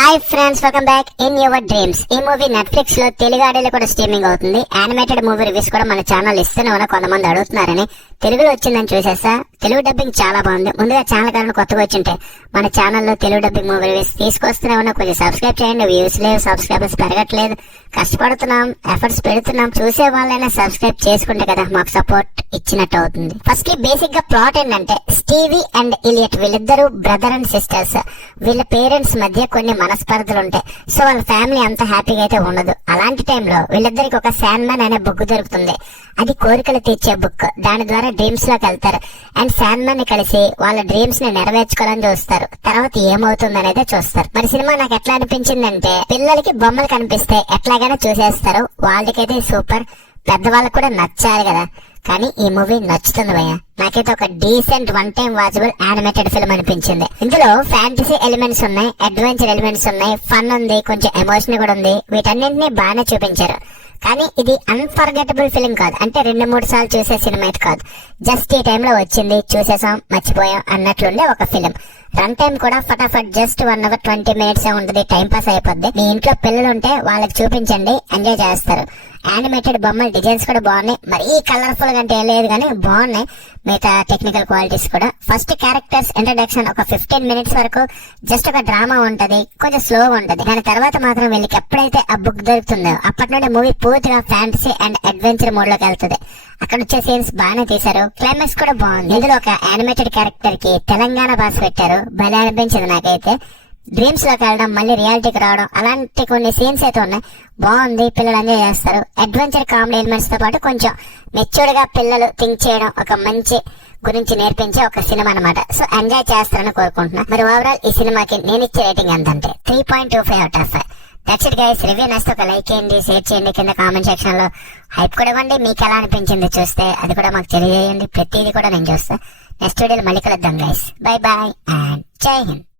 Hi friends, welcome back in your dreams. ఈ movie Netflix లో తెలుగు ఆడియోలో కూడా స్ట్రీమింగ్ అవుతుంది. యానిమేటెడ్ మూవీ రివ్యూస్ కూడా మన ఛానల్ ఇస్తూనే కొంతమంది అడుగుతున్నారని తెలుగులో వచ్చిందని చూసేసా. తెలుగు డబ్బింగ్ చాలా బాగుంది. ముందుగా ఛానల్ కారణం కొత్తగా వచ్చింటే మన ఛానల్లో తెలుగు డబ్బింగ్ మూవీ రివ్యూస్ తీసుకొస్తూనే ఉన్నా. కొంచెం సబ్స్క్రైబ్ చేయండి. వ్యూస్ లేవు, సబ్స్క్రైబర్స్ పెరగట్లేదు. కష్టపడుతున్నాం, ఎఫర్ట్స్ పెడుతున్నాం. చూసే వాళ్ళైనా సబ్స్క్రైబ్ చేసుకుంటే కదా మాకు సపోర్ట్ ఇచ్చినట్టు అవుతుంది. ఫస్ట్ బేసిక్ గా ప్లాట్ ఏంటంటే, స్టీవీ అండ్ ఇలియట్ వీళ్ళిద్దరూ బ్రదర్ అండ్ సిస్టర్స్. వీళ్ళ పేరెంట్స్ మధ్య కొన్ని మనస్పర్ధలు ఉంటాయి. సో వాళ్ళ ఫ్యామిలీ అంత హ్యాపీగా అయితే ఉండదు. అలాంటి టైంలో వీళ్ళిద్దరికి ఒక శాండ్ మ్యాన్ అనే బుక్ దొరుకుతుంది. అది కోరికలు తీర్చే బుక్. దాని ద్వారా డ్రీమ్స్ లోకి వెళ్తారు అండ్ శాండ్ మ్యాన్ ని కలిసి వాళ్ళ డ్రీమ్స్ ని నెరవేర్చుకోవాలని చూస్తారు. తర్వాత ఏమవుతుంది అనేది చూస్తారు. మరి సినిమా నాకు ఎట్లా అనిపించిందంటే, పిల్లలకి బొమ్మలు కనిపిస్తే ఎట్లాగైనా చూసేస్తారు. వాళ్ళకైతే సూపర్. పెద్దవాళ్ళకి కూడా నచ్చాలి కదా. కానీ ఈ మూవీ నచ్చుతుంది భయ్య. నాకైతే ఒక decent one time watchable animated film అనిపించింది. ఇందులో ఫ్యాంటసీ ఎలిమెంట్స్ ఉన్నాయి, అడ్వెంచర్ ఎలిమెంట్స్ ఉన్నాయి, ఫన్ ఉంది, కొంచెం ఎమోషన్ కూడా ఉంది. వీటన్నింటినీ బాగానే చూపించారు. కానీ ఇది అన్ఫర్గెటబుల్ ఫిల్మ్ కాదు. అంటే 2-3 సార్లు చూసే సినిమా అయితే కాదు. జస్ట్ ఈ టైంలో వచ్చింది, చూసేసాం, మర్చిపోయాం అన్నట్లుండే ఒక ఫిల్మ్. రన్ టైం కూడా ఫటాఫట్ జస్ట్ 1 hour 20 minutes ఉంటుంది. టైం పాస్ అయిపోద్ది. మీ ఇంట్లో పిల్లలు ఉంటే వాళ్ళకి చూపించండి, ఎంజాయ్ చేస్తారు. యానిమేటెడ్ బొమ్మల డిజైన్స్ కూడా బాగున్నాయి. మరీ కలర్ఫుల్ గా అంటే లేదు కానీ బాగున్నాయి. మిగతా టెక్నికల్ క్వాలిటీస్ కూడా. ఫస్ట్ క్యారెక్టర్స్ ఇంట్రడక్షన్ ఒక 15 minutes వరకు జస్ట్ ఒక డ్రామా ఉంటది, కొంచెం స్లో ఉంటది. దాని తర్వాత మాత్రం వీళ్ళకి ఎప్పుడైతే ఆ బుక్ దొరుకుతుందో అప్పటి నుండి మూవీ పూర్తిగా ఫ్యాంటసీ అండ్ అడ్వెంచర్ మోడ్ లోకి వెళ్తుంది. అక్కడ వచ్చే సీన్స్ బాగానే తీశారు. క్లైమాక్స్ కూడా బాగుంది. ఇందులో ఒక యానిమేటెడ్ క్యారెక్టర్ కి తెలంగాణ భాష పెట్టారు. భలే అనిపించింది నాకైతే. డ్రీమ్స్ లోకి వెళ్ళడం, మళ్ళీ రియాలిటీకి రావడం, అలాంటి కొన్ని సీన్స్ అయితే ఉన్నాయి. బాగుంది, పిల్లలు ఎంజాయ్ చేస్తారు. అడ్వెంచర్ కామెడీ ఎలిమెంట్స్ తో పాటు కొంచెం మెచ్యూర్డ్ గా పిల్లలు థింక్ చేయడం, ఒక మంచి గురించి నేర్పించే ఒక సినిమా అన్నమాట. సో ఎంజాయ్ చేస్తారని కోరుకుంటున్నా. మరి ఓవరాల్ ఈ సినిమాకి నేను ఇచ్చే రేటింగ్ ఎంతంటే 3.25 out of 5. That's it guys. Review నచ్చితే ఒక లైక్ చేయండి, షేర్ చేయండి, కింద కామెంట్ సెక్షన్ లో హైప్ కూడా ఇవ్వండి. మీకు ఎలా అనిపించింది చూస్తే అది కూడా మాకు తెలియజేయండి. ప్రతిదీ కూడా నేను చూస్తా. నెక్స్ట్ వీడియోలో మళ్ళీ కలుద్దాం గైస్. బై బాయ్ అండ్ జై హింద్.